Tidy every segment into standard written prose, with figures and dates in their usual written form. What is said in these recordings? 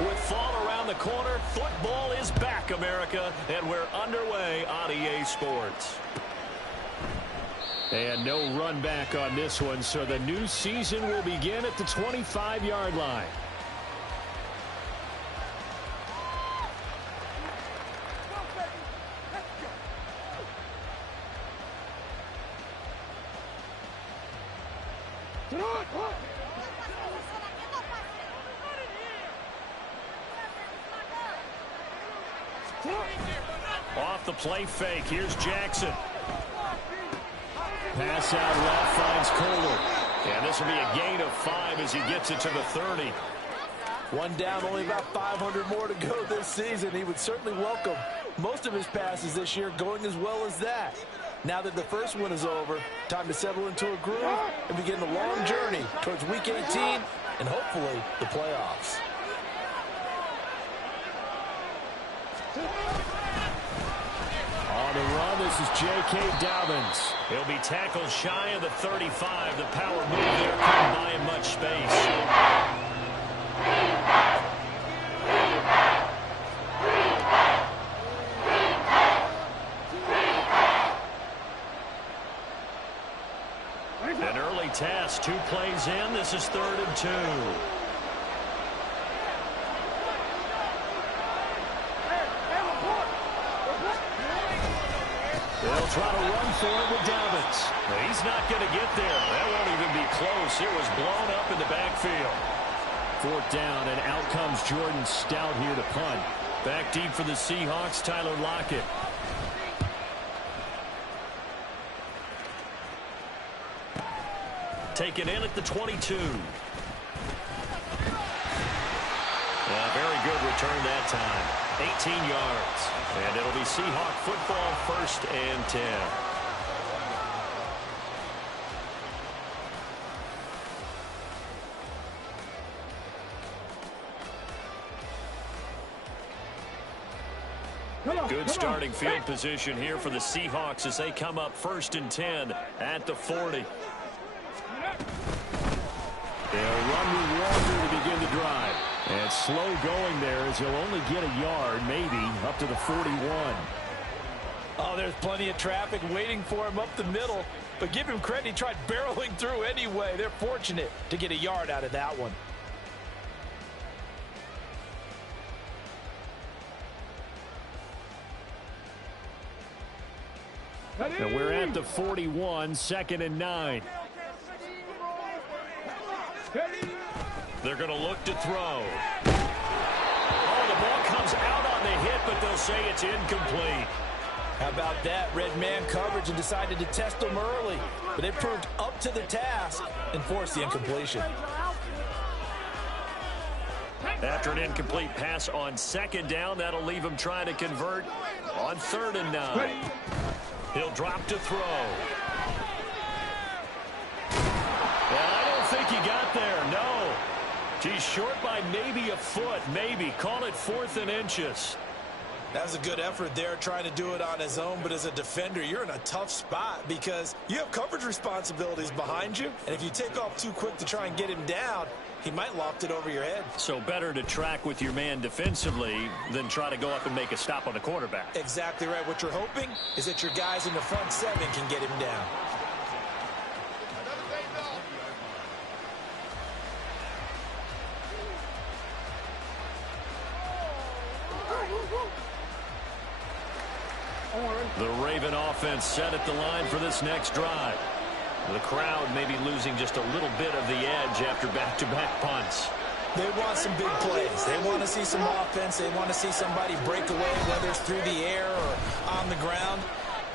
With fall around the corner, football is back, America, and we're underway on EA Sports. And no run back on this one, so the new season will begin at the 25-yard line. Off the play fake, here's Jackson. Pass out left, finds Kohler. And this will be a gain of 5 as he gets it to the 30. One down, only about 500 more to go this season. He would certainly welcome most of his passes this year going as well as that. Now that the first one is over, time to settle into a groove and begin the long journey towards Week 18 and hopefully the playoffs. On the run, this is J.K. Dobbins. He'll be tackled shy of the 35. The power move there couldn't buy him much space. An early test, 2 plays in. This is 3rd and 2. They'll try to run for it with Dobbins. He's not going to get there. That won't even be close. It was blown up in the backfield. 4th down, and out comes Jordan Stout here to punt. Back deep for the Seahawks, Tyler Lockett. Taken in at the 22. Very good return that time. 18 yards. And it'll be Seahawk football, 1st and 10. Good starting field position here for the Seahawks as they come up 1st and 10 at the 40. They'll run with Walker to begin the drive. And slow going there as he'll only get a yard, maybe, up to the 41. Oh, there's plenty of traffic waiting for him up the middle. But give him credit, he tried barreling through anyway. They're fortunate to get a yard out of that one. And we're at the 41, 2nd and 9. They're going to look to throw. Oh, the ball comes out on the hit, but they'll say it's incomplete. How about that? Red man coverage and decided to test them early. But they proved up to the task and forced the incompletion. After an incomplete pass on 2nd down, that'll leave him trying to convert on 3rd and 9. He'll drop to throw. And I don't think he got there, no. He's short by maybe a foot, maybe. Call it 4th and inches. That was a good effort there trying to do it on his own, but as a defender, you're in a tough spot because you have coverage responsibilities behind you, and if you take off too quick to try and get him down, he might loft it over your head. So better to track with your man defensively than try to go up and make a stop on the quarterback. Exactly right. What you're hoping is that your guys in the front 7 can get him down. The Raven offense set at the line for this next drive. The crowd may be losing just a little bit of the edge after back-to-back punts. They want some big plays. They want to see some offense. They want to see somebody break away, whether it's through the air or on the ground.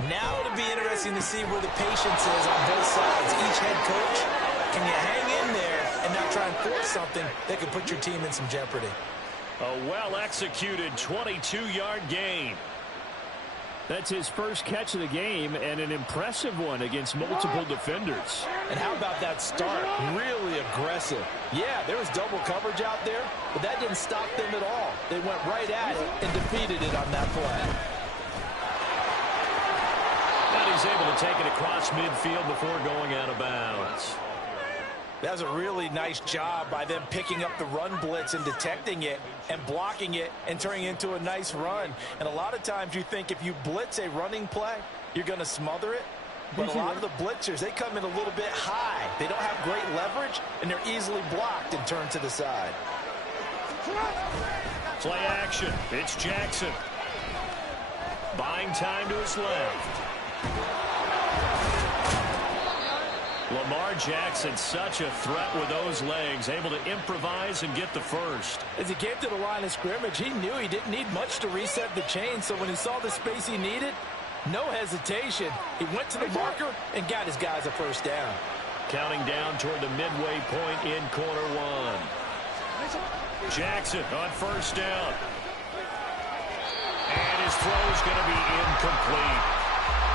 Now it'll be interesting to see where the patience is on both sides. Each head coach, can you hang in there and not try and force something that could put your team in some jeopardy? A well-executed 22-yard gain. That's his first catch of the game and an impressive one against multiple defenders. And how about that start? Really aggressive. Yeah, there was double coverage out there, but that didn't stop them at all. They went right at it and defeated it on that play. And he's able to take it across midfield before going out of bounds. That was a really nice job by them picking up the run blitz and detecting it and blocking it and turning it into a nice run. And a lot of times you think if you blitz a running play, you're going to smother it. But a lot of the blitzers, they come in a little bit high. They don't have great leverage, and they're easily blocked and turned to the side. Play action. It's Jackson. Buying time to his left. Lamar Jackson, such a threat with those legs, able to improvise and get the first. As he came to the line of scrimmage, he knew he didn't need much to reset the chain, so when he saw the space he needed, no hesitation. He went to the marker and got his guys a first down. Counting down toward the midway point in quarter one. Jackson on first down. And his throw is going to be incomplete.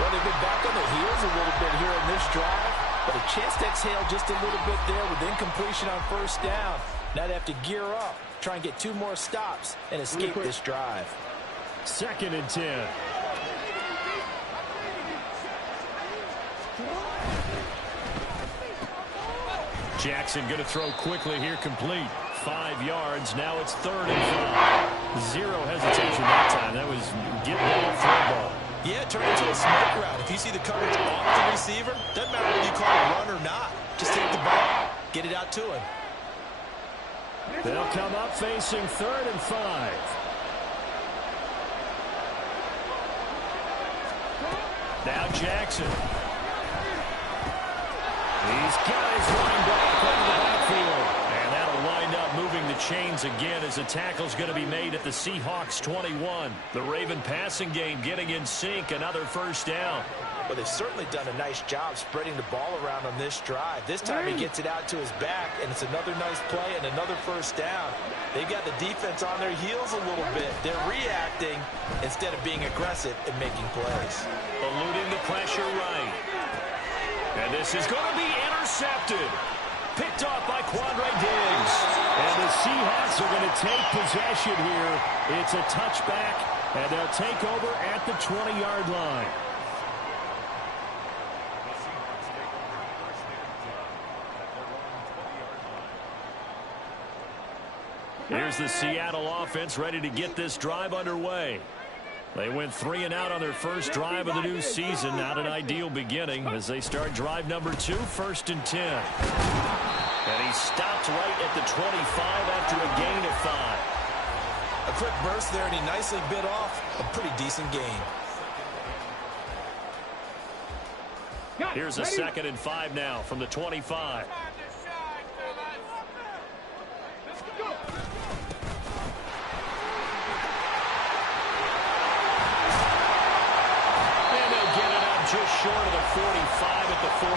Well, they've been back on their heels a little bit here in this drive, but a chance to exhale just a little bit there with incompletion on first down. Now they have to gear up, try and get 2 more stops and escape this drive. 2nd and 10. Jackson going to throw quickly here, complete. 5 yards. Now it's 3rd and 5. 0 hesitation that time. That was get ball, throw ball. Yeah, turn it into a smoke route. If you see the coverage off the receiver, doesn't matter whether you call it run or not. Just take the ball, get it out to him. They'll come up facing 3rd and 5. Now Jackson. These guys running back into the backfield. And that'll wind up moving the chains again as the tackle's going to be made at the Seahawks 21. The Raven passing game getting in sync. Another first down. Well, they've certainly done a nice job spreading the ball around on this drive. This time he gets it out to his back, and it's another nice play and another first down. They've got the defense on their heels a little bit. They're reacting instead of being aggressive and making plays. Eluding the pressure right. And this is going to be intercepted. Picked off by Quandre Diggs. And the Seahawks are going to take possession here. It's a touchback, and they'll take over at the 20-yard line. Here's the Seattle offense ready to get this drive underway. They went 3 and out on their first drive of the new season. Not an ideal beginning as they start drive number 2, 1st and 10. And he stopped right at the 25 after a gain of 5. A quick burst there, and he nicely bit off a pretty decent gain. Here's a 2nd and 5 now from the 25. Just short of the 45 at the 44.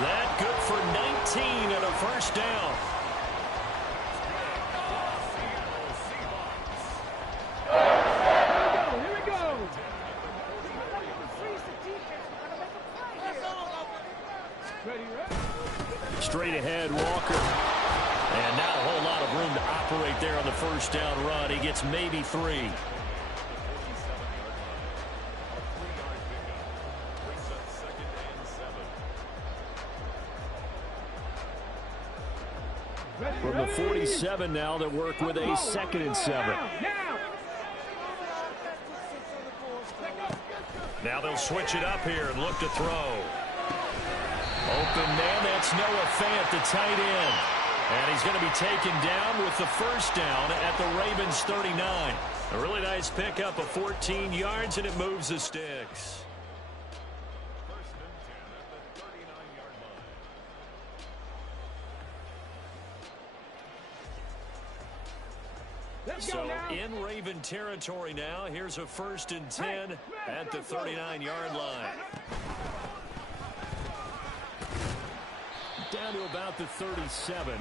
That good for 19 and a first down. Here we go. Straight ahead, Walker. And not a whole lot of room to operate there on the first down run. He gets maybe 3. From the 47 now, they work with a 2nd and 7. Now they'll switch it up here and look to throw. Open man, that's Noah Fant, the tight end. And he's going to be taken down with the first down at the Ravens 39. A really nice pickup of 14 yards, and it moves the sticks. So in Raven territory now, here's a 1st and 10 at the 39-yard line. Down to about the 37.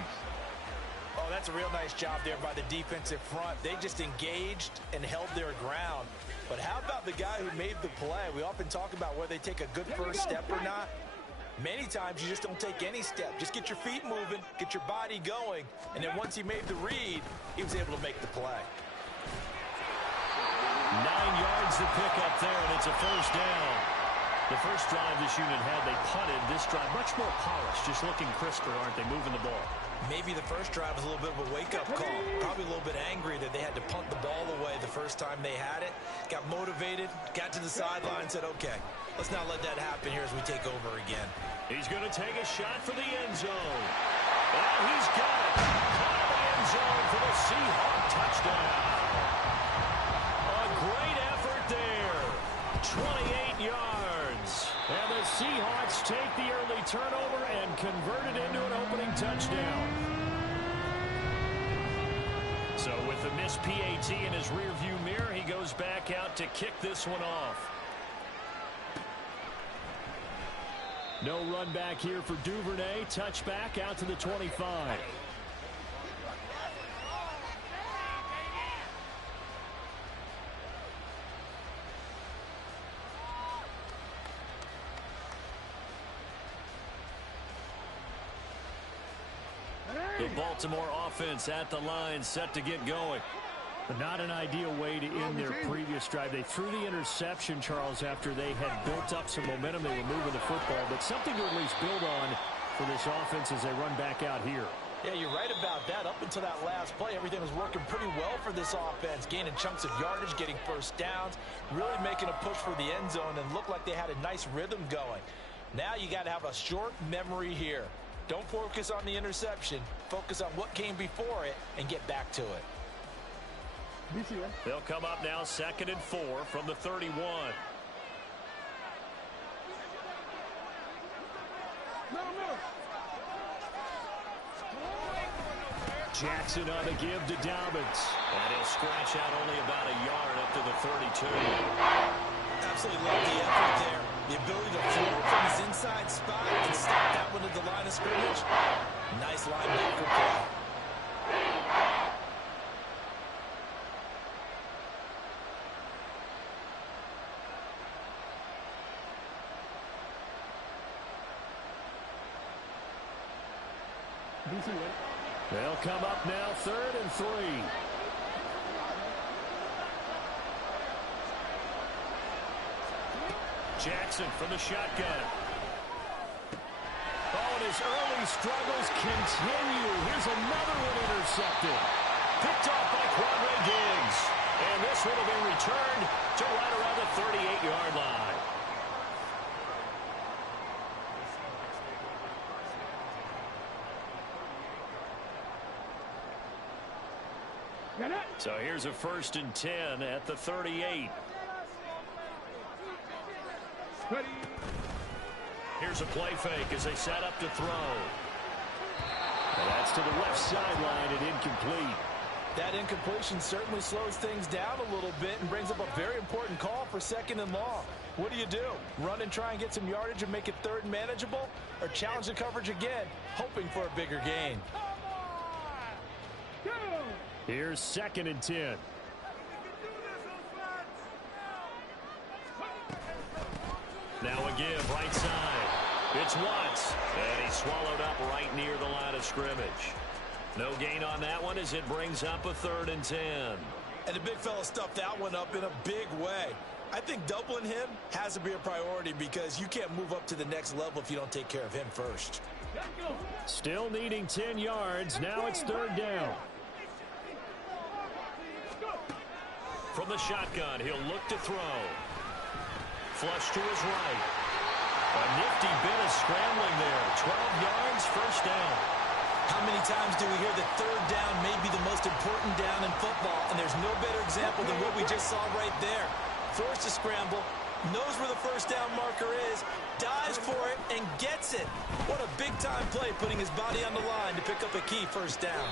Oh, that's a real nice job there by the defensive front. They just engaged and held their ground. But how about the guy who made the play? We often talk about whether they take a good first step or not. Many times you just don't take any step. Just get your feet moving, get your body going, and then once he made the read, he was able to make the play. 9 yards to pick up there, and it's a first down. The first drive this unit had, they punted. This drive, much more polished, just looking crisper, aren't they, moving the ball? Maybe the first drive was a little bit of a wake-up call. Probably a little bit angry that they had to punt the ball away the first time they had it. Got motivated, got to the sideline, said, okay, let's not let that happen here as we take over again. He's going to take a shot for the end zone. And he's got it. Out of the end zone for the Seahawk touchdown. A great effort there. 28 yards. And the Seahawks take the early turnover and convert it into an opening touchdown. So with the missed PAT in his rearview mirror, he goes back out to kick this one off. No run back here for Duvernay. Touchback out to the 25. The Baltimore offense at the line, set to get going. But not an ideal way to end their previous drive. They threw the interception, Charles, after they had built up some momentum. They were moving the football, but something to at least build on for this offense as they run back out here. Yeah, you're right about that. Up until that last play, everything was working pretty well for this offense, gaining chunks of yardage, getting first downs, really making a push for the end zone, and looked like they had a nice rhythm going. Now you got to have a short memory here. Don't focus on the interception. Focus on what came before it and get back to it. They'll come up now 2nd and 4 from the 31. Jackson on the give to Dobbins. And he'll scratch out only about a yard up to the 32. Absolutely love the effort there. The ability to floor from his inside spot and stop that one at the line of scrimmage. Nice linebacker play. They'll come up now 3rd and 3. Jackson from the shotgun. Oh, and his early struggles continue. Here's another one intercepted. Picked off by Quadre Diggs. And this one will be returned to right around the 38-yard line. So here's a 1st and 10 at the 38. Here's a play fake as they set up to throw. And that's to the left sideline and incomplete. That incompletion certainly slows things down a little bit and brings up a very important call for 2nd and long. What do? Run and try and get some yardage and make it 3rd and manageable? Or challenge the coverage again, hoping for a bigger gain? Here's 2nd and 10. Now a give, right side. It's Watts. And he's swallowed up right near the line of scrimmage. No gain on that one as it brings up a 3rd and 10. And the big fella stuffed that one up in a big way. I think doubling him has to be a priority because you can't move up to the next level if you don't take care of him first. Still needing 10 yards. Now it's 3rd down. From the shotgun, he'll look to throw. Flush to his right. A nifty bit of scrambling there. 12 yards, 1st down. How many times do we hear that 3rd down may be the most important down in football? And there's no better example than what we just saw right there. Forced to scramble, knows where the 1st down marker is, dives for it, and gets it. What a big-time play, putting his body on the line to pick up a key 1st down.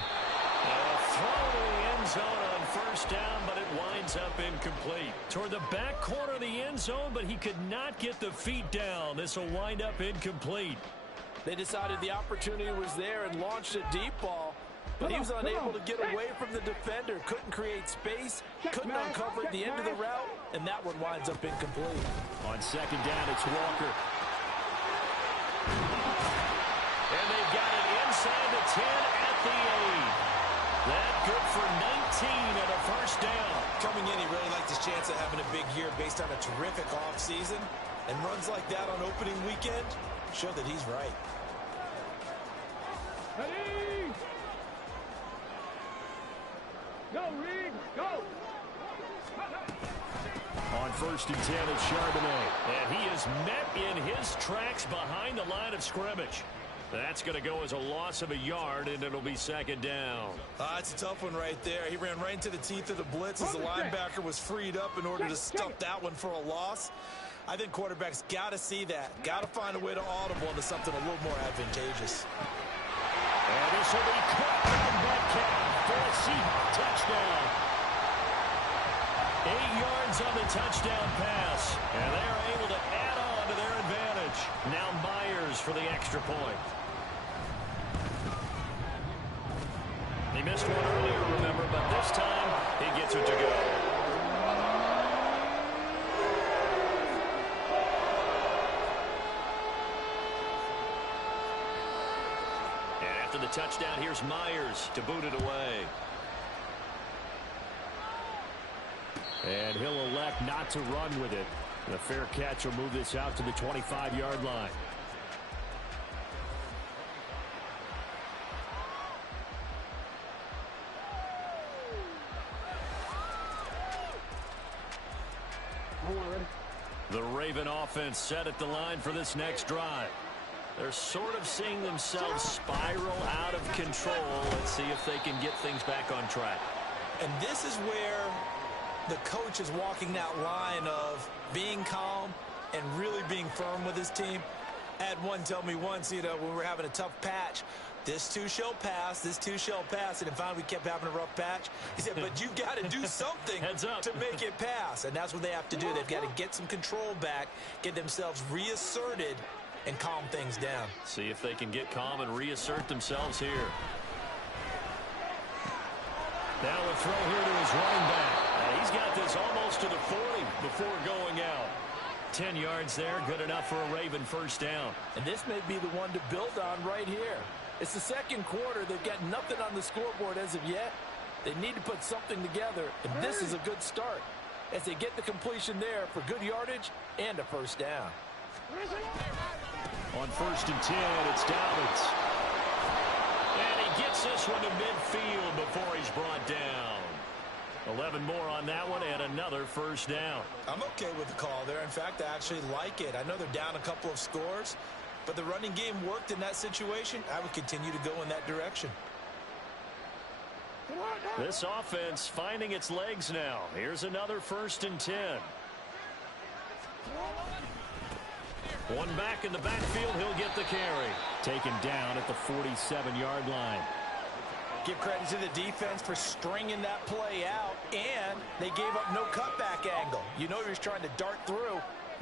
A throw to the end zone on 1st down, but it winds up incomplete. Toward the back corner of the end zone, but he could not get the feet down. This will wind up incomplete. They decided the opportunity was there and launched a deep ball, but he was unable to get away from the defender. Couldn't create space, couldn't uncover at the end of the route, and that one winds up incomplete. On 2nd down, it's Walker. And they've got it inside the 10 at the 8. That good for 19 and a 1st down. Coming in, he really liked his chance of having a big year based on a terrific offseason. And runs like that on opening weekend show that he's right. Ready? Go, Reed, go! On 1st and 10, it's Charbonnet. And he is met in his tracks behind the line of scrimmage. That's going to go as a loss of a yard, and it'll be 2nd down. It's a tough one right there. He ran right into the teeth of the blitz as the linebacker was freed up in order to stuff that one for a loss. I think quarterbacks got to see that. Got to find a way to audible into something a little more advantageous. And this will be caught from Metcalf for a Seahawks touchdown. 8 yards on the touchdown pass. And they're able to add on to their advantage. Now Myers for the extra point. He missed one earlier, remember, but this time he gets it to go. And after the touchdown, here's Myers to boot it away. And he'll elect not to run with it. The fair catch will move this out to the 25-yard line. The Raven offense set at the line for this next drive. They're sort of seeing themselves spiral out of control. Let's see if they can get things back on track. And this is where the coach is walking that line of being calm and really being firm with his team. I had one tell me once, when we were having a tough patch, this too shall pass, this too shall pass. And then finally we kept having a rough patch. He said, but you've got to do something to make it pass. And that's what they have to do. They've got to get some control back, get themselves reasserted, and calm things down. See if they can get calm and reassert themselves here. Now a throw here to his running back. He's got this almost to the 40 before going out. 10 yards there, good enough for a Raven first down. And this may be the one to build on right here. It's the second quarter. They've got nothing on the scoreboard as of yet. They need to put something together, and this is a good start as they get the completion there for good yardage and a first down. On 1st and 10, it's Dobbins. And he gets this one to midfield before he's brought down. 11 more on that one and another first down. I'm okay with the call there. In fact, I actually like it. I know they're down a couple of scores, but the running game worked in that situation. I would continue to go in that direction. This offense finding its legs now. Here's another 1st and 10. One back in the backfield, he'll get the carry. Taken down at the 47-yard line. Give credit to the defense for stringing that play out, and they gave up no cutback angle. You know he was trying to dart through.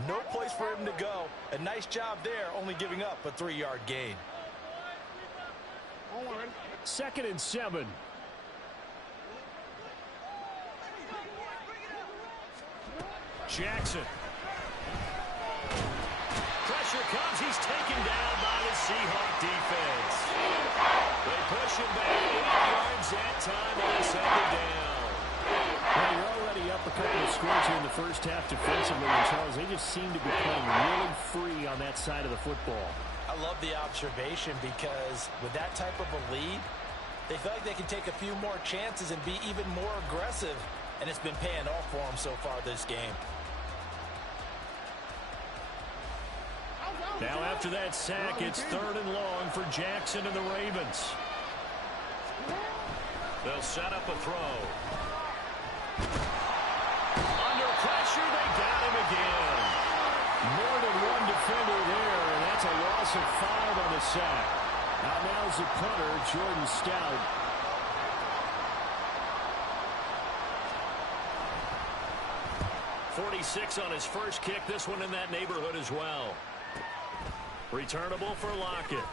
No place for him to go. A nice job there, only giving up a 3-yard gain. 2nd and 7. Jackson. Pressure comes. He's taken down by the Seahawks defense. They push him back 8 yards that time on 2nd down. Well, you're already up a couple of scores here in the first half defensively, and Charles, they just seem to be playing really free on that side of the football. I love the observation because with that type of a lead, they feel like they can take a few more chances and be even more aggressive, and it's been paying off for them so far this game. Now after that sack, it's 3rd and long for Jackson and the Ravens. They'll set up a throw. Under pressure, they got him again. More than one defender there, and that's a loss of 5 on the sack. Now's the punter, Jordan Stout. .46 on his first kick. This one in that neighborhood as well. Returnable for Lockett.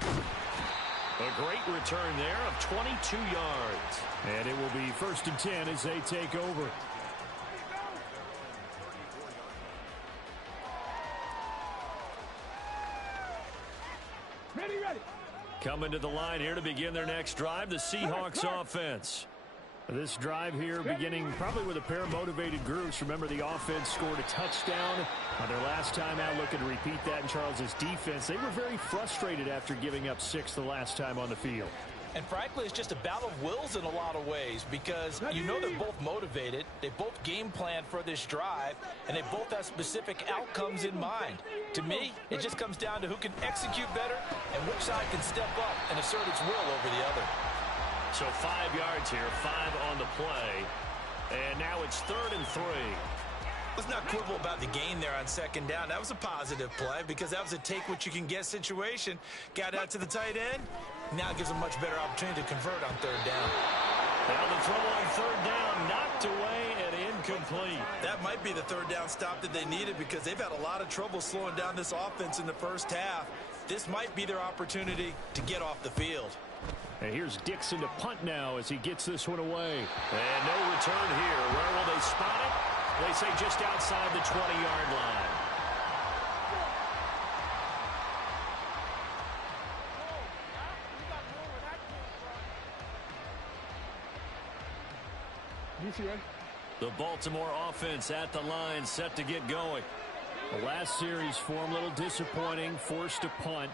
A great return there of 22 yards. And it will be 1st and 10 as they take over. Ready. Coming to the line here to begin their next drive, the Seahawks offense. This drive here beginning probably with a pair of motivated groups. Remember, the offense scored a touchdown on their last time out. Looking to repeat that in Charles's defense. They were very frustrated after giving up 6 the last time on the field. And frankly, it's just a battle of wills in a lot of ways because you know they're both motivated. They both game plan for this drive, and they both have specific outcomes in mind. To me, it just comes down to who can execute better and which side can step up and assert its will over the other. So 5 yards here, 5 on the play. And now it's 3rd and 3. Let's not quibble about the gain there on 2nd down. That was a positive play because that was a take-what-you-can-get situation. Got out to the tight end. Now it gives a much better opportunity to convert on 3rd down. Now the throw on 3rd down, knocked away and incomplete. That might be the 3rd down stop that they needed because they've had a lot of trouble slowing down this offense in the first half. This might be their opportunity to get off the field. And here's Dixon to punt now as he gets this one away. And no return here. Where will they spot it? They say just outside the 20-yard line. The Baltimore offense at the line, set to get going. The last series for them, a little disappointing, forced to punt.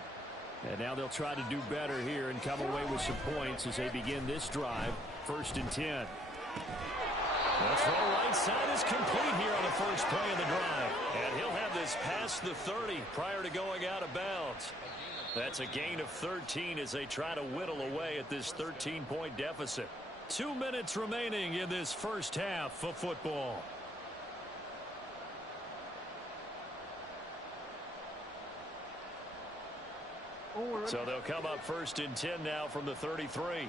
And now they'll try to do better here and come away with some points as they begin this drive. 1st and 10. The throw right side is complete here on the first play of the drive. And he'll have this past the 30 prior to going out of bounds. That's a gain of 13 as they try to whittle away at this 13-point deficit. 2 minutes remaining in this first half of football. So they'll come up 1st and 10 now from the 33.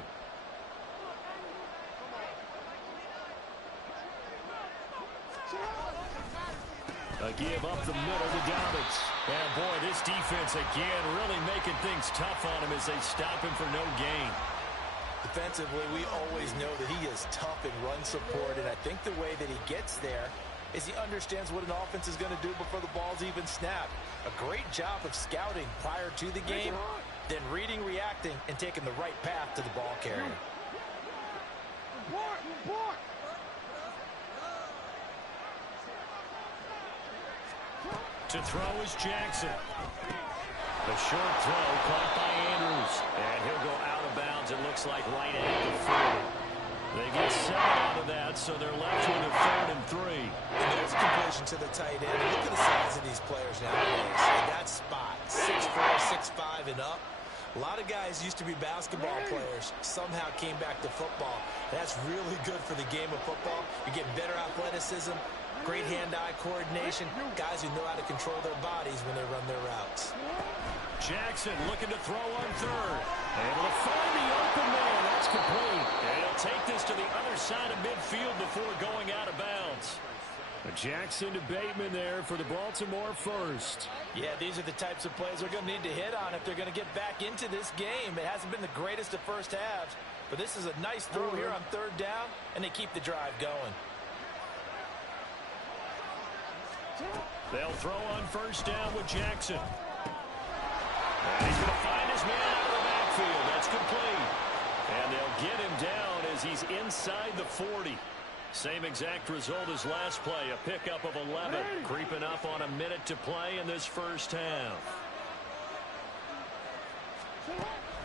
A give up the middle to Dobbins. And boy, this defense again really making things tough on him as they stop him for no gain. Defensively, we always know that he is tough in run support, and I think the way that he gets there is he understands what an offense is going to do before the ball's even snapped. A great job of scouting prior to the game, then reading, reacting, and taking the right path to the ball carrier. To throw is Jackson. The short throw caught by Andrews. And he'll go out of bounds, it looks like, right at the 40. They get 7 out of that, so they're left with a 3rd and 3. And there's a completion to the tight end. Look at the size of these players nowadays. In that spot, 6'4", 6'5", and up. A lot of guys used to be basketball players, somehow came back to football. That's really good for the game of football. You get better athleticism, great hand-eye coordination, guys who know how to control their bodies when they run their routes. Jackson looking to throw on 3rd. Able to find the open man. That's complete. And he'll take this to the other side of midfield before going out of bounds. Jackson to Bateman there for the Baltimore first. Yeah, these are the types of plays they're going to need to hit on if they're going to get back into this game. It hasn't been the greatest of first halves, but this is a nice throw here on 3rd down, and they keep the drive going. They'll throw on 1st down with Jackson. And he's going to find his man out of the backfield. That's complete. And they'll get him down as he's inside the 40. Same exact result as last play, a pickup of 11, creeping up on a minute to play in this first half.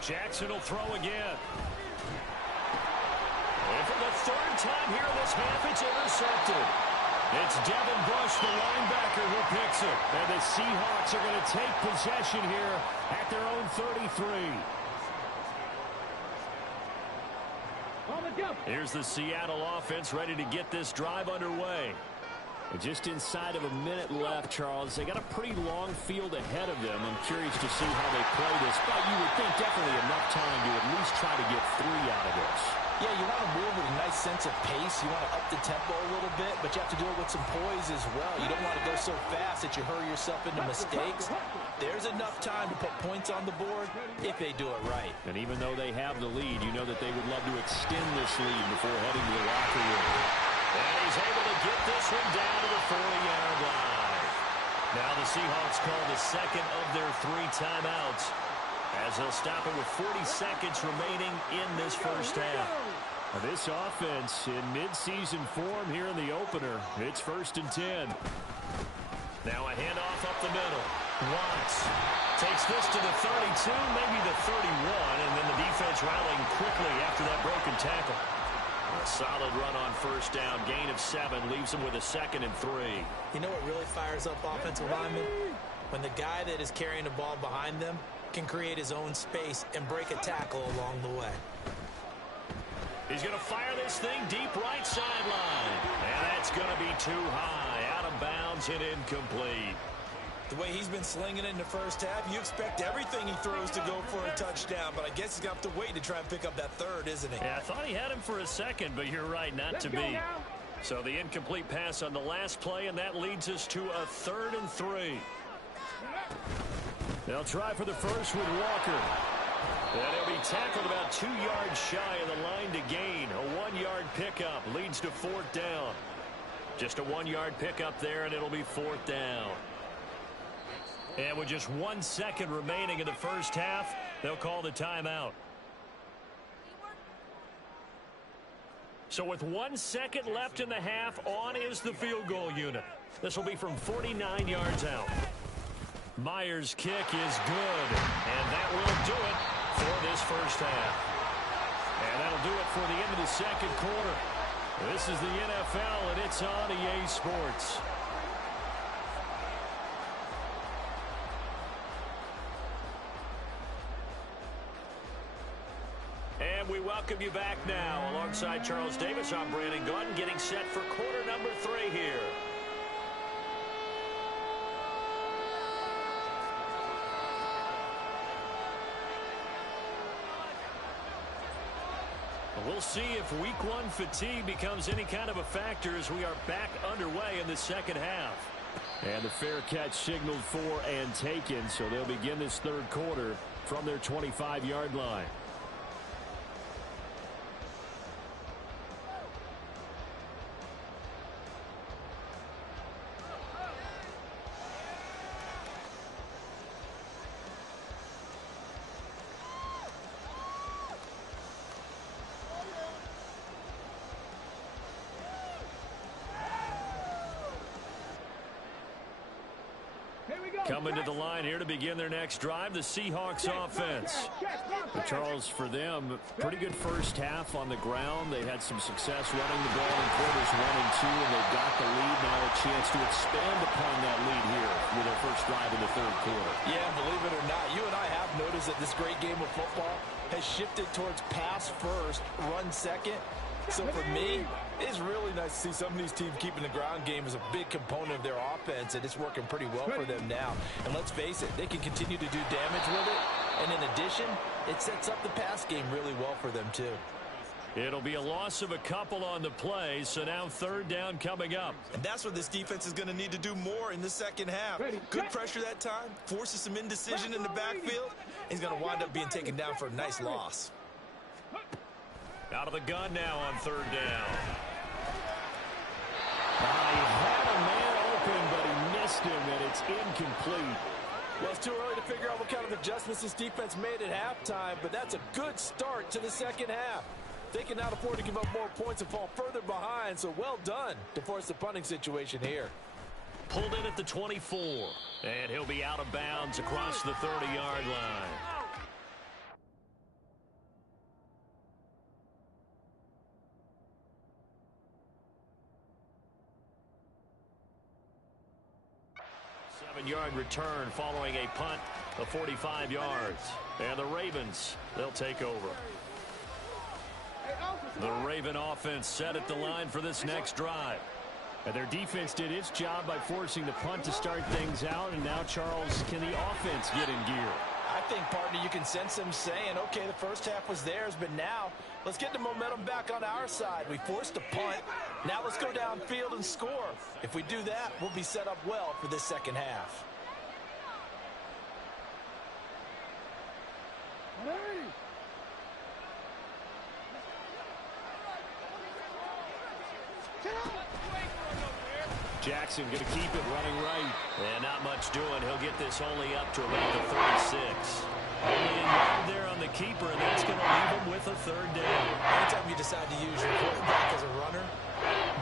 Jackson will throw again. And for the 3rd time here in this half, it's intercepted. It's Devin Bush, the linebacker, who picks it. And the Seahawks are going to take possession here at their own 33. Here's the Seattle offense ready to get this drive underway. And just inside of a minute left, Charles. They got a pretty long field ahead of them. I'm curious to see how they play this. But you would think definitely enough time to at least try to get 3 out of this. Yeah, you want to move with a nice sense of pace. You want to up the tempo a little bit, but you have to do it with some poise as well. You don't want to go so fast that you hurry yourself into mistakes. There's enough time to put points on the board if they do it right. And even though they have the lead, you know that they would love to extend this lead before heading to the locker room. And he's able to get this one down to the 40-yard line. Now the Seahawks call the 2nd of their 3 timeouts. as they'll stop it with 40 seconds remaining in this first half. Now this offense in midseason form here in the opener. It's 1st and 10. Now a handoff up the middle. Watts takes this to the 32, maybe the 31, and then the defense rallying quickly after that broken tackle. A solid run on 1st down. Gain of 7 leaves them with a 2nd and 3. You know what really fires up offensive linemen? When the guy that is carrying the ball behind them can create his own space and break a tackle along the way. He's going to fire this thing deep right sideline. And that's going to be too high. Out of bounds and incomplete. The way he's been slinging it in the first half, you expect everything he throws to go for a touchdown. But I guess he's got to wait to try and pick up that 3rd, isn't he? Yeah, I thought he had him for a second, but you're right, not to be. So the incomplete pass on the last play, and that leads us to a 3rd and 3. They'll try for the first with Walker. And he'll be tackled about 2 yards shy of the line to gain. A 1-yard pickup leads to 4th down. Just a 1-yard pickup there, and it'll be 4th down. And with just 1 second remaining in the first half, they'll call the timeout. So with 1 second left in the half, on is the field goal unit. This will be from 49 yards out. Myers' kick is good, and that will do it for this first half. And that'll do it for the end of the second quarter. This is the NFL, and it's on EA Sports. And we welcome you back now. Alongside Charles Davis, I'm Brandon Gordon, getting set for quarter number 3 here. We'll see if week 1 fatigue becomes any kind of a factor as we are back underway in the second half. And the fair catch signaled for and taken, so they'll begin this 3rd quarter from their 25-yard line. Coming to the line here to begin their next drive, the Seahawks offense. But Charles, for them, pretty good first half on the ground. They had some success running the ball in quarters 1 and 2, and they've got the lead now, a chance to expand upon that lead here with their first drive in the 3rd quarter. Yeah, believe it or not, you and I have noticed that this great game of football has shifted towards pass first, run second. So for me, it's really nice to see some of these teams keeping the ground game as a big component of their offense, and it's working pretty well for them now. And let's face it, they can continue to do damage with it. And in addition, it sets up the pass game really well for them too. It'll be a loss of a couple on the play, so now 3rd down coming up. And that's what this defense is going to need to do more in the second half. Good pressure that time, forces some indecision in the backfield. He's going to wind up being taken down for a nice loss. Out of the gun now on 3rd down. He had a man open, but he missed him, and it's incomplete. Well, it's too early to figure out what kind of adjustments this defense made at halftime, but that's a good start to the second half. They can now afford to give up more points and fall further behind, so well done to force the punting situation here. Pulled in at the 24, and he'll be out of bounds across the 30-yard line. Yard return following a punt of 45 yards. And the Ravens, they'll take over. The Raven offense set at the line for this next drive. And their defense did its job by forcing the punt to start things out. And now, Charles, can the offense get in gear? I think, partner, you can sense them saying, okay, the first half was theirs, but now let's get the momentum back on our side. We forced a punt. Now let's go downfield and score. If we do that, we'll be set up well for this second half. Jackson going to keep it running right. And not much doing. He'll get this only up to about the 36. third down. Anytime you decide to use your quarterback as a runner,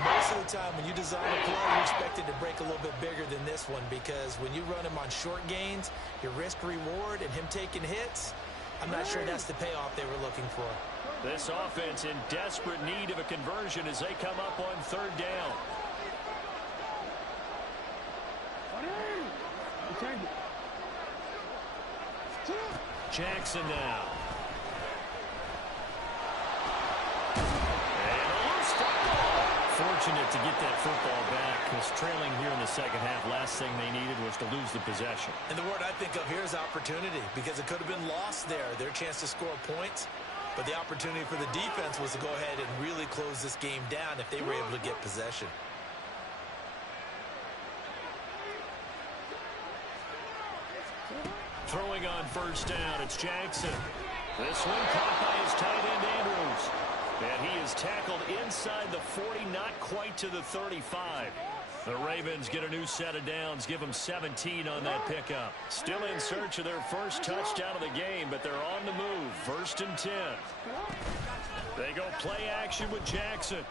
most of the time when you design a play, you expect it to break a little bit bigger than this one, because when you run him on short gains, your risk-reward and him taking hits, I'm not sure that's the payoff they were looking for. This offense in desperate need of a conversion as they come up on third down. Jackson now. And a loose football. Fortunate to get that football back, because trailing here in the second half, last thing they needed was to lose the possession. And the word I think of here is opportunity, because it could have been lost there, their chance to score points. But the opportunity for the defense was to go ahead and really close this game down if they were able to get possession. Throwing on first down, it's Jackson. This one caught by his tight end, Andrews. And he is tackled inside the 40, not quite to the 35. The Ravens get a new set of downs, give them 17 on that pickup. Still in search of their first touchdown of the game, but they're on the move. First and 10. They go play action with Jackson.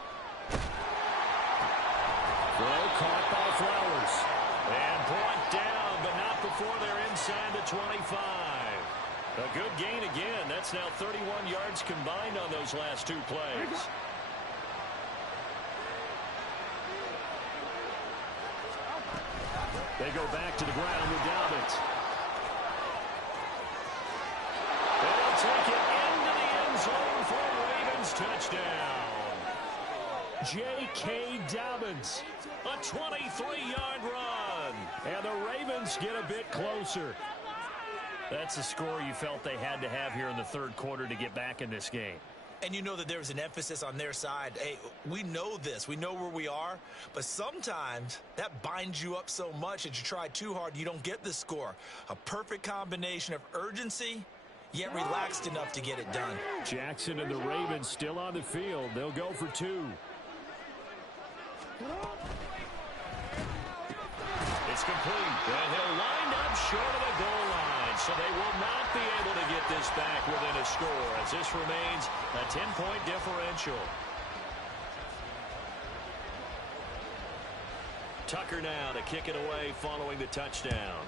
Throw caught by Flowers. And brought down, but not before they're inside the 25. A good gain again. That's now 31 yards combined on those last two plays. They go back to the ground with Dobbins. They'll take it into the end zone for a Ravens touchdown. J.K. Dobbins, a 23-yard run. And the Ravens get a bit closer. That's a score you felt they had to have here in the third quarter to get back in this game. And you know that there was an emphasis on their side. Hey, we know this. We know where we are. But sometimes that binds you up so much that you try too hard, you don't get the score. A perfect combination of urgency, yet relaxed enough to get it done. Jackson and the Ravens still on the field. They'll go for two. It's complete. And he'll wind up short of the goal line. So they will not be able to get this back within a score, as this remains a 10-point differential. Tucker now to kick it away following the touchdown.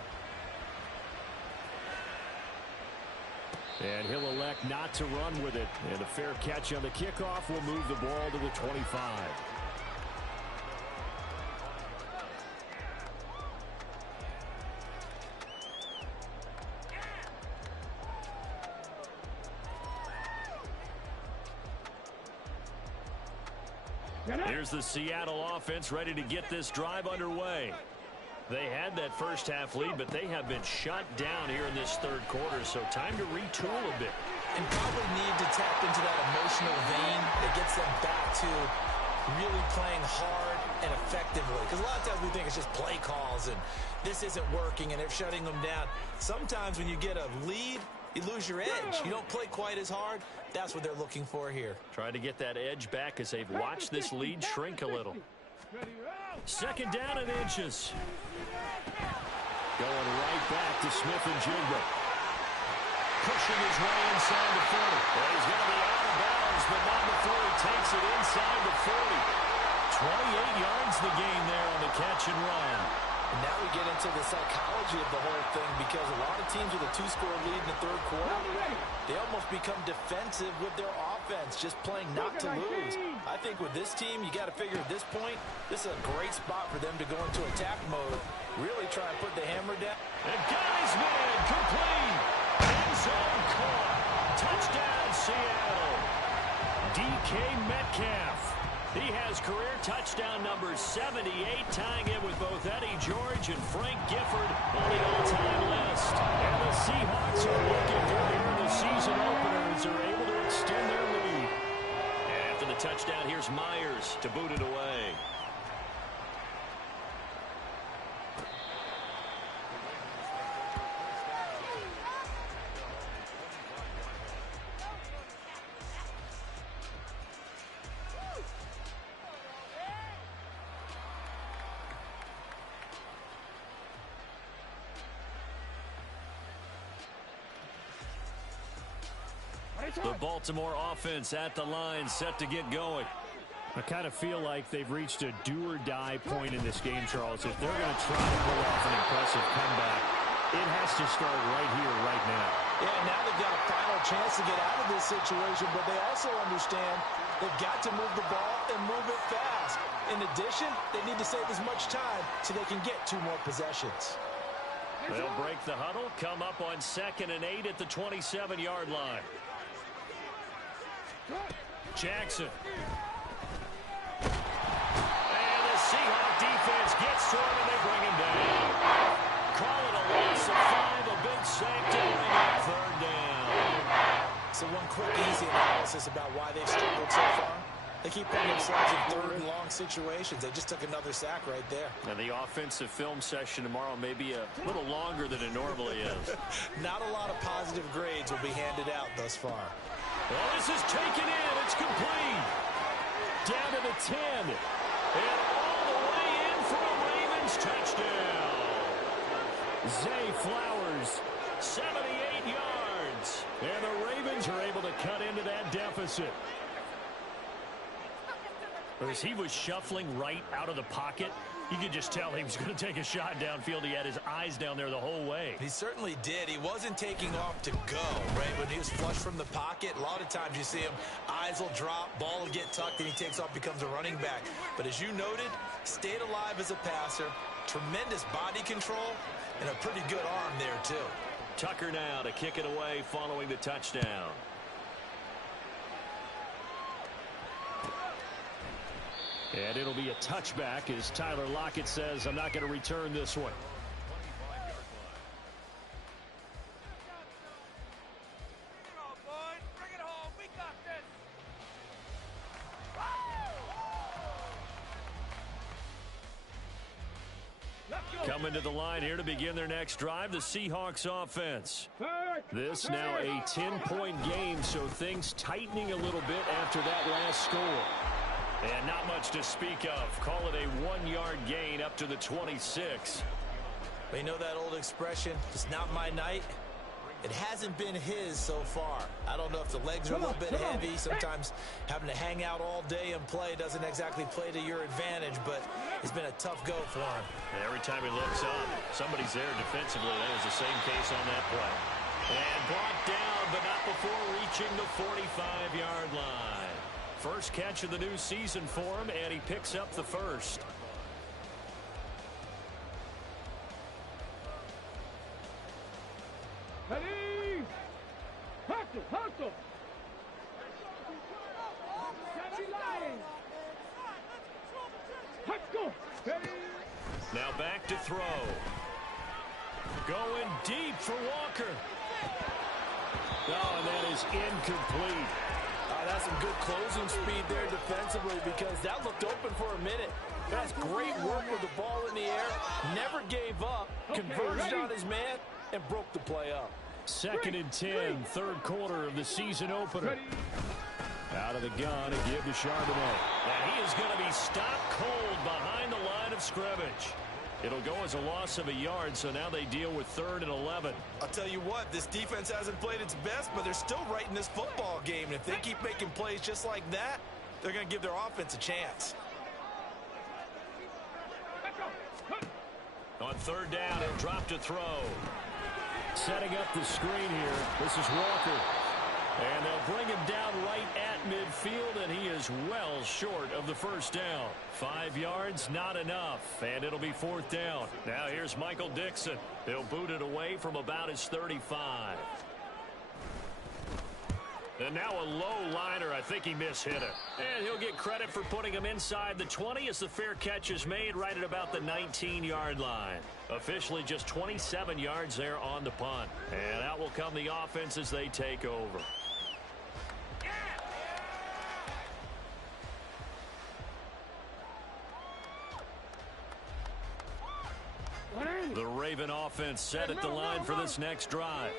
And he'll elect not to run with it. And a fair catch on the kickoff will move the ball to the 25. Here's the Seattle offense ready to get this drive underway. They had that first half lead, but they have been shut down here in this third quarter, so time to retool a bit. And probably need to tap into that emotional vein that gets them back to really playing hard and effectively. Because a lot of times we think it's just play calls and this isn't working and they're shutting them down. Sometimes when you get a lead, you lose your edge. You don't play quite as hard. That's what they're looking for here. Trying to get that edge back as they've watched this lead shrink a little. Second down and inches. Going right back to Smith and Jigba. Pushing his way inside the 40. Well, he's going to be out of bounds, but not before he takes it inside the 40. 28 yards the gain there on the catch and run. And now we get into the psychology of the whole thing, because a lot of teams with a two-score lead in the third quarter, they almost become defensive with their offense, just playing not to lose. I think with this team, you got to figure at this point, this is a great spot for them to go into attack mode, really try and put the hammer down. And got his man complete. End zone caught. Touchdown, Seattle. DK Metcalf. He has career touchdown number 78, tying it with both Eddie George and Frank Gifford on the all-time list. And the Seahawks are looking good here in the season opener as they're able to extend their lead. And after the touchdown, here's Myers to boot it away. The Baltimore offense at the line, set to get going. I kind of feel like they've reached a do-or-die point in this game, Charles. If they're going to try to pull off an impressive comeback, it has to start right here, right now. Yeah, now they've got a final chance to get out of this situation, but they also understand they've got to move the ball and move it fast. In addition, they need to save as much time so they can get 2 more possessions. They'll break the huddle, come up on 2nd and 8 at the 27-yard line. Jackson. And the Seahawks defense gets to him, and they bring him down. Call it a loss of 5, a big sack to bring up 3rd down. So one quick, easy analysis about why they've struggled so far. They keep putting themselves in 3rd and long situations. They just took another sack right there. And the offensive film session tomorrow may be a little longer than it normally is. Not a lot of positive grades will be handed out thus far. Well, this is taken in. It's complete. Down to the 10. And all the way in for a Ravens touchdown. Zay Flowers, 78 yards. And the Ravens are able to cut into that deficit. As he was shuffling right out of the pocket, you could just tell he was going to take a shot downfield. He had his eyes down there the whole way. He certainly did. He wasn't taking off to go, right? When he was flush from the pocket, a lot of times you see him, eyes will drop, ball will get tucked, and he takes off, becomes a running back. But as you noted, stayed alive as a passer, tremendous body control, and a pretty good arm there, too. Tucker now to kick it away following the touchdown. And it'll be a touchback as Tyler Lockett says, I'm not going to return this one. Coming to the line here to begin their next drive, the Seahawks offense. This now a 10-point game, so things tightening a little bit after that last score. And not much to speak of. Call it a 1-yard gain up to the 26. You know that old expression, it's not my night? It hasn't been his so far. I don't know if the legs are a little bit heavy. Sometimes having to hang out all day and play doesn't exactly play to your advantage, but it's been a tough go for him. And every time he looks up, somebody's there defensively. That was the same case on that play. And brought down, but not before reaching the 45-yard line. First catch of the new season for him, and he picks up the first. Ready? Hustle, hustle. Let's go. Ready? Now back to throw. Going deep for Walker. Oh, and that is incomplete. That's some good closing speed there defensively because that looked open for a minute. That's great work with the ball in the air. Never gave up. Converged on his man and broke the play up. 2nd and 10, 3rd quarter of the season opener. Out of the gun, a give to Charbonnet. And he is going to be stopped cold behind the line of scrimmage. It'll go as a loss of a yard, so now they deal with 3rd and 11. I'll tell you what, this defense hasn't played its best, but they're still right in this football game. And if they keep making plays just like that, they're going to give their offense a chance. On 3rd down, he'll drop to throw. Setting up the screen here, this is Walker. And they'll bring him down right at midfield, and he is well short of the first down. 5 yards, not enough, and it'll be 4th down. Now here's Michael Dixon. He'll boot it away from about his 35. And now a low liner. I think he mishit it. And he'll get credit for putting him inside the 20 as the fair catch is made right at about the 19-yard line. Officially just 27 yards there on the punt. And out will come the offense as they take over. The Raven offense set at the line for this next drive.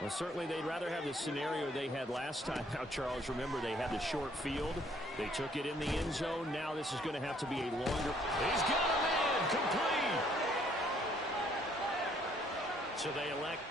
Well, certainly they'd rather have the scenario they had last time. Now, Charles, remember they had the short field. They took it in the end zone. Now this is going to have to be a longer. He's got him in. Complete. So they elect.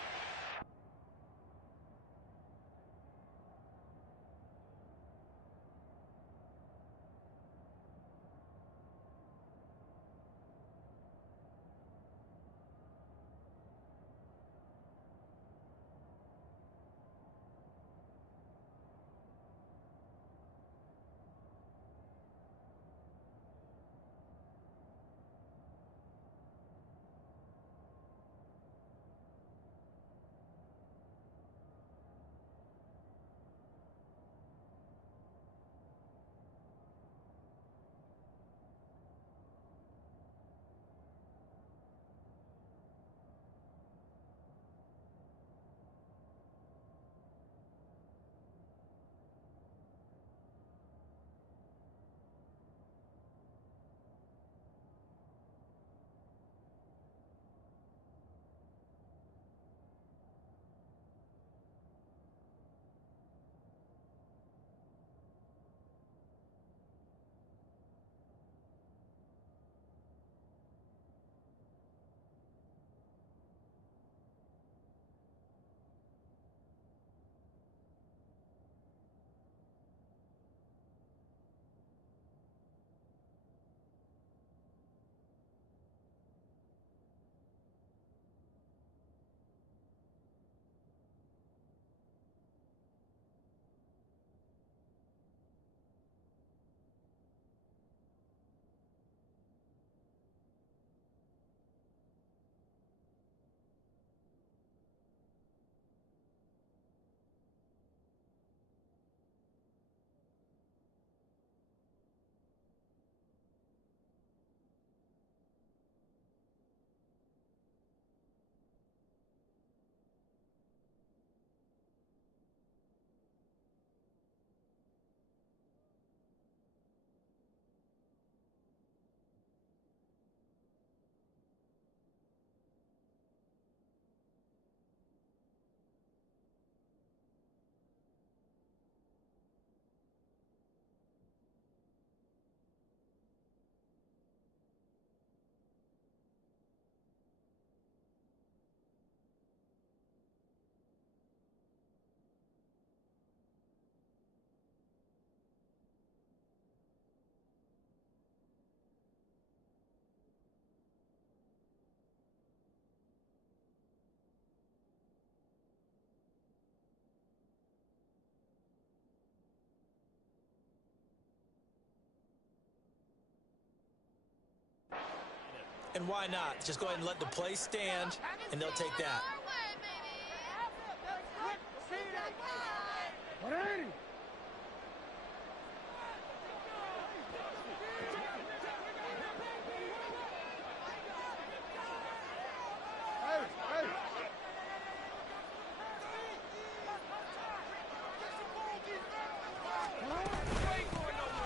And why not? Just go ahead and let the play stand, and they'll take that.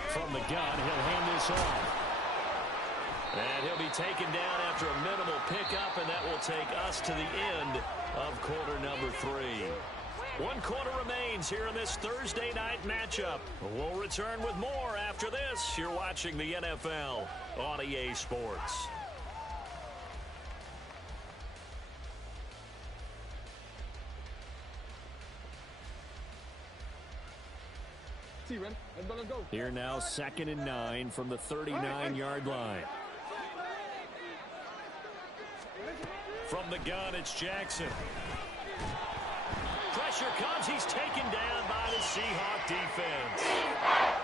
From the gun, he'll hand this off. And he'll be taken down after a minimal pickup, and that will take us to the end of quarter number 3. 1 quarter remains here in this Thursday night matchup. We'll return with more after this. You're watching the NFL on EA Sports. Here now, 2nd and 9 from the 39-yard line. From the gun, it's Jackson. Pressure comes. He's taken down by the Seahawk defense.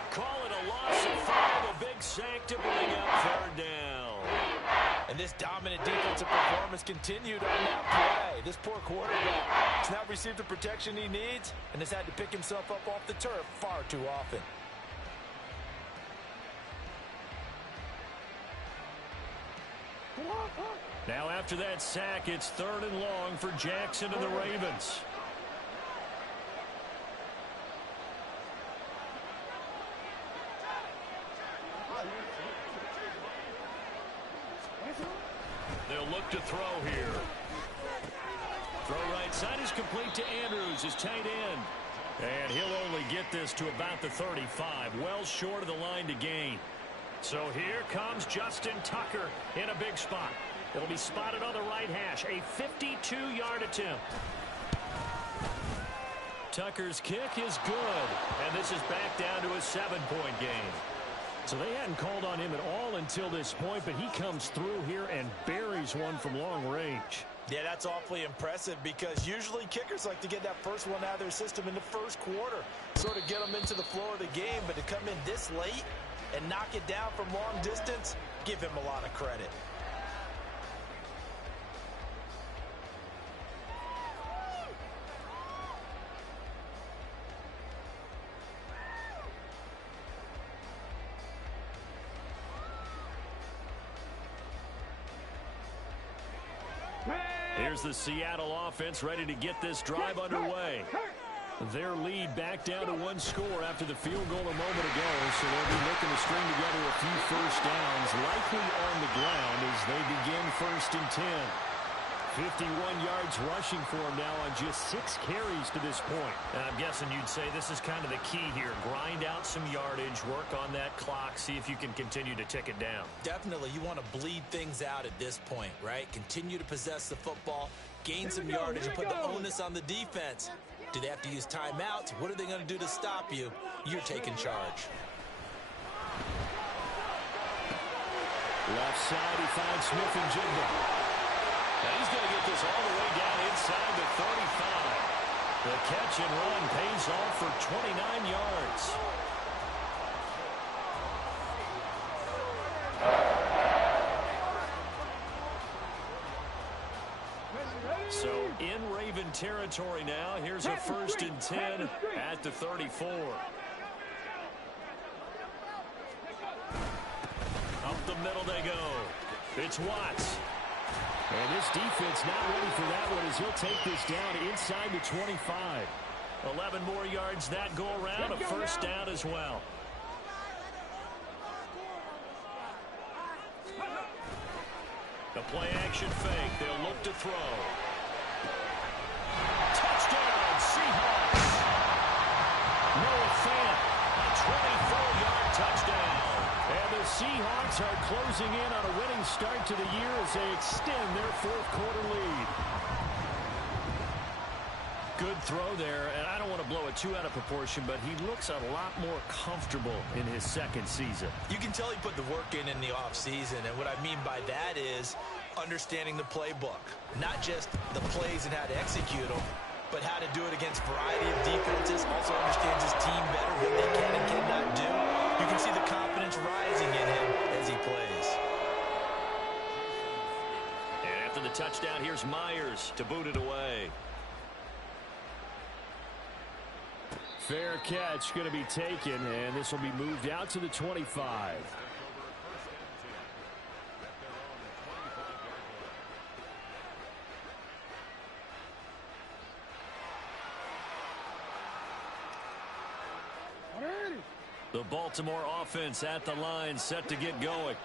Call it a loss of 5, a big sack to bring up 3rd down. And this dominant defensive performance continued on that play. This poor quarterback has not received the protection he needs and has had to pick himself up off the turf far too often. Now after that sack, it's 3rd and long for Jackson and the Ravens. They'll look to throw here. Throw right side is complete to Andrews, his tight end. And he'll only get this to about the 35, well short of the line to gain. So here comes Justin Tucker in a big spot. It'll be spotted on the right hash, a 52-yard attempt. Tucker's kick is good, and this is back down to a 7-point game. So they hadn't called on him at all until this point, but he comes through here and buries one from long range. Yeah, that's awfully impressive because usually kickers like to get that first one out of their system in the first quarter, sort of get them into the flow of the game, but to come in this late and knock it down from long distance, give him a lot of credit. Here's the Seattle offense ready to get this drive underway. Their lead back down to 1 score after the field goal a moment ago, so they'll be looking to string together a few first downs, likely on the ground as they begin 1st and 10. 51 yards rushing for him now on just 6 carries to this point. And I'm guessing you'd say this is kind of the key here. Grind out some yardage, work on that clock, see if you can continue to tick it down. Definitely, you want to bleed things out at this point, right? Continue to possess the football, gain some yardage, and put the onus on the defense. Do they have to use timeouts? What are they going to do to stop you? You're taking charge. Left side, he finds Smith and Jigba. He's going to get this all the way down inside the 35. The catch and run pays off for 29 yards. So in Raven territory now. Here's a 1st and 10 at the 34. Up the middle they go. It's Watts. And this defense not ready for that one as he'll take this down inside the 25. 11 more yards that go around, a 1st down as well. The play action fake. They'll look to throw. Touchdown, Seahawks. Noah Fant, a 24-yard touchdown. And the Seahawks are closing in on a winning start to the year as they extend their 4th quarter lead. Good throw there, and I don't want to blow it too out of proportion, but he looks a lot more comfortable in his 2nd season. You can tell he put the work in the offseason, and what I mean by that is understanding the playbook. Not just the plays and how to execute them, but how to do it against a variety of defenses. Also understands his team better, what they can and cannot do. You can see the confidence rising in him as he plays. after the touchdown, here's Myers to boot it away. Fair catch going to be taken, and this will be moved out to the 25. The Baltimore offense at the line, set to get going.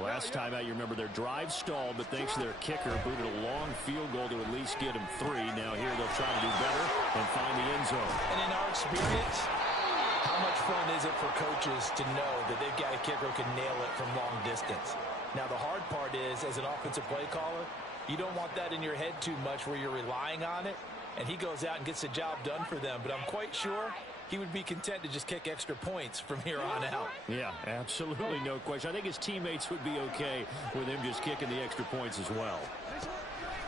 Last time out, you remember their drive stalled, but thanks to their kicker, booted a long field goal to at least get them 3. Now here they'll try to do better and find the end zone. And in our experience, how much fun is it for coaches to know that they've got a kicker who can nail it from long distance? Now the hard part is, as an offensive play caller, you don't want that in your head too much where you're relying on it, and he goes out and gets the job done for them. But I'm quite sure he would be content to just kick extra points from here on out. Yeah, absolutely no question. I think his teammates would be okay with him just kicking the extra points as well.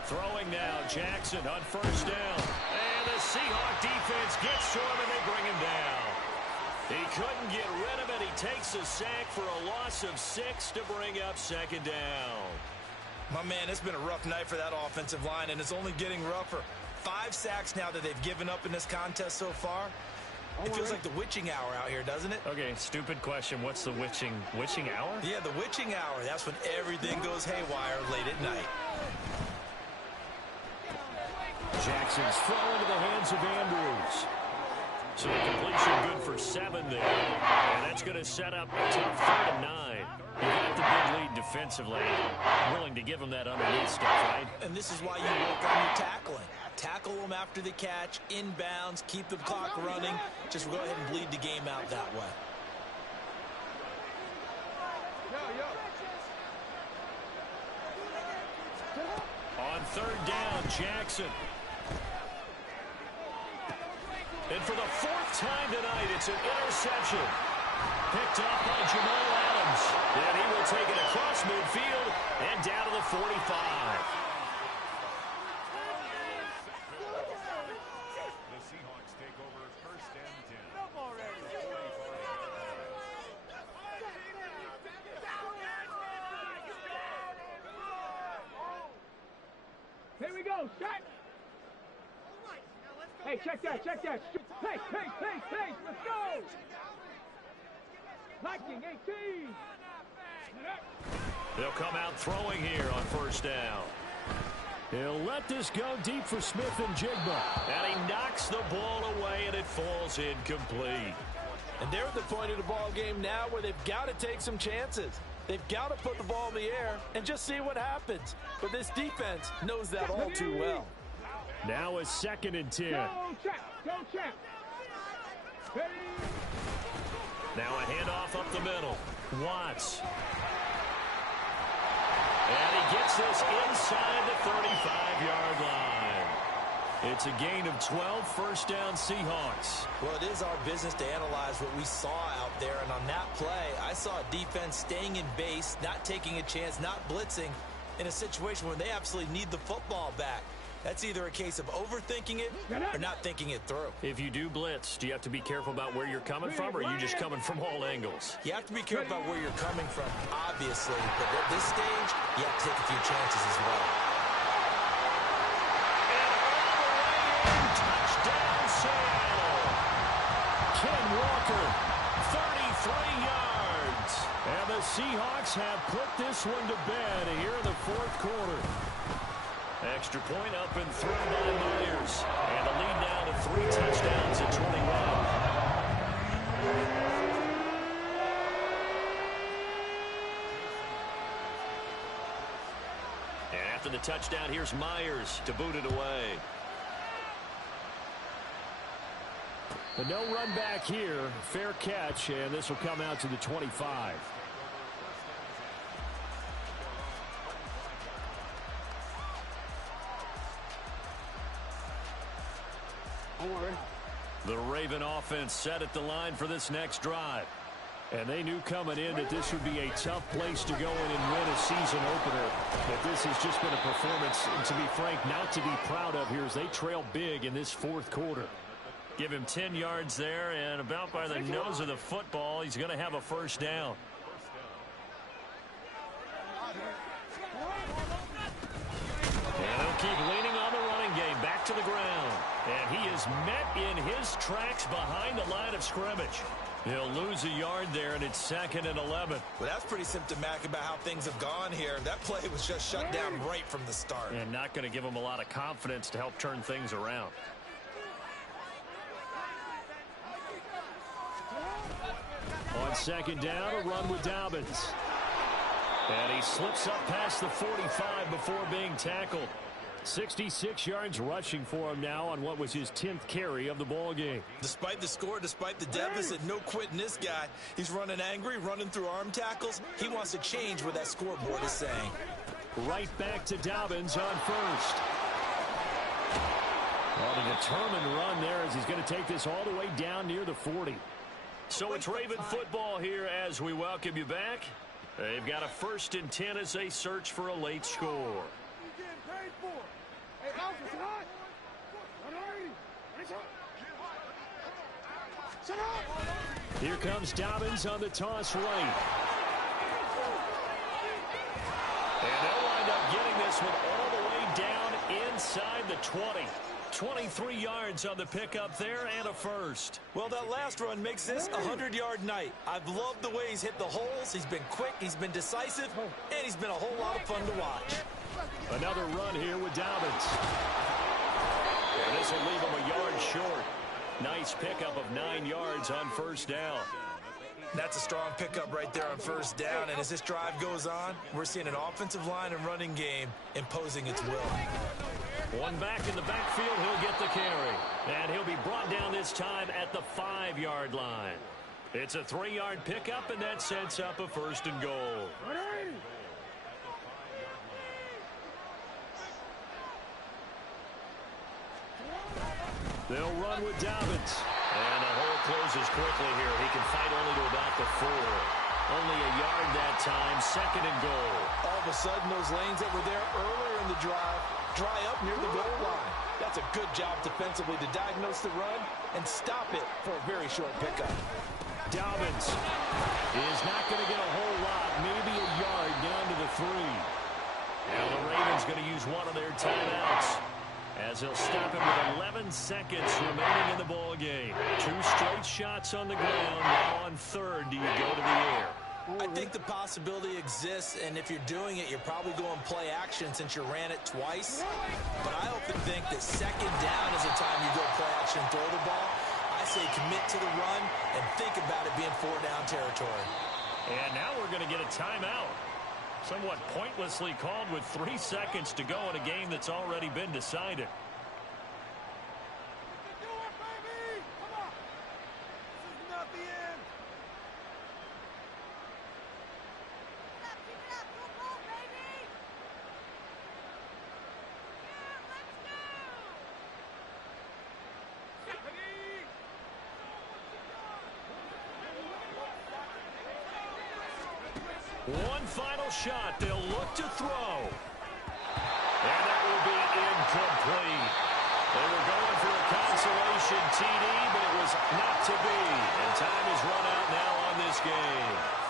Throwing now, Jackson on first down. And the Seahawks defense gets to him, and they bring him down. He couldn't get rid of it. He takes a sack for a loss of 6 to bring up second down. My man, it's been a rough night for that offensive line, and it's only getting rougher. 5 sacks now that they've given up in this contest so far. It feels like the witching hour out here, doesn't it? Okay, stupid question. What's the witching hour? Yeah, the witching hour. That's when everything goes haywire late at night. Jackson's throw into the hands of Andrews. So a completion good for 7 there. And that's going to set up a tough 3rd and 9. You got the big lead defensively. Willing to give them that underneath stuff, right? And this is why you work on your tackling. Tackle them after the catch, inbounds, keep the clock running. Just go ahead and bleed the game out that way. On 3rd down, Jackson. And for the 4th time tonight, it's an interception. Picked up by Jamal Adams. And he will take it across midfield and down to the 45. The Seahawks take over 1st and 10. Here we go, set. Hey, check that. Pace, let's go. Lightning 18. They'll come out throwing here on 1st down. He'll let this go deep for Smith and Jigba. And he knocks the ball away, and it falls incomplete. And they're at the point of the ball game now where they've got to take some chances. They've got to put the ball in the air and just see what happens. But this defense knows that all too well. Now a 2nd and 10. Go check. Hey. Now a handoff up the middle. Watts. And he gets this inside the 35-yard line. It's a gain of 12, 1st down Seahawks. Well, it is our business to analyze what we saw out there. And on that play, I saw a defense staying in base, not taking a chance, not blitzing in a situation where they absolutely need the football back. That's either a case of overthinking it or not thinking it through. If you do blitz, do you have to be careful about where you're coming from, or are you just coming from all angles? You have to be careful about where you're coming from, obviously. But at this stage, you have to take a few chances as well. And touchdown, Seattle. Ken Walker. 33 yards. And the Seahawks have put this one to bed here in the 4th quarter. Extra point up and through by Myers. And the lead now to 3 touchdowns at 21. And after the touchdown, here's Myers to boot it away. But no run back here. Fair catch, and this will come out to the 25. The Raven offense set at the line for this next drive. And they knew coming in that this would be a tough place to go in and win a season opener. But this has just been a performance, and to be frank, not to be proud of here as they trail big in this 4th quarter. Give him 10 yards there, and about by the nose of the football, he's going to have a 1st down. keep leaning on the running game. Back to the ground. And he is met in his tracks behind the line of scrimmage. He'll lose a yard there, and it's 2nd and 11. Well, that's pretty symptomatic about how things have gone here. That play was just shut down right from the start. And not going to give him a lot of confidence to help turn things around. On 2nd down, a run with Dobbins. And he slips up past the 45 before being tackled. 66 yards rushing for him now on what was his 10th carry of the ball game. Despite the score, despite the deficit, no quitting this guy. He's running angry, running through arm tackles. He wants to change what that scoreboard is saying. Right back to Dobbins on 1st. On a determined run there as he's going to take this all the way down near the 40. So it's Raven football here as we welcome you back. They've got a 1st and 10 as they search for a late score. Here comes Dobbins on the toss right. And they'll wind up getting this one all the way down inside the 20. 23 yards on the pickup there and a 1st. Well, that last run makes this a 100-yard night. I've loved the way he's hit the holes. He's been quick, he's been decisive, and he's been a whole lot of fun to watch. Another run here with Dobbins. And this will leave him a yard short. Nice pickup of 9 yards on 1st down. That's a strong pickup right there on 1st down. And as this drive goes on, we're seeing an offensive line and running game imposing its will. One back in the backfield, he'll get the carry. And he'll be brought down this time at the 5-yard line. It's a 3-yard pickup, and that sets up a 1st and goal. They'll run with Dobbins. And the hole closes quickly here. He can fight only to about the 4. Only a yard that time, 2nd and goal. All of a sudden, those lanes that were there earlier in the drive dry up near the goal line. That's a good job defensively to diagnose the run and stop it for a very short pickup. Dobbins is not going to get a whole lot, maybe a yard down to the 3. Now the Ravens going to use one of their timeouts, as they'll stop him with 11 seconds remaining in the ball game. 2 straight shots on the ground. Now on 3rd, do you go to the air? I think the possibility exists, and if you're doing it, you're probably going play action since you ran it twice. But I often think that 2nd down is the time you go play action and throw the ball. I say commit to the run and think about it being 4-down territory. And now we're going to get a timeout. Somewhat pointlessly called with 3 seconds to go in a game that's already been decided. One final shot. They'll look to throw. And that will be incomplete. They were going for a consolation TD, but it was not to be. And time is run out now on this game.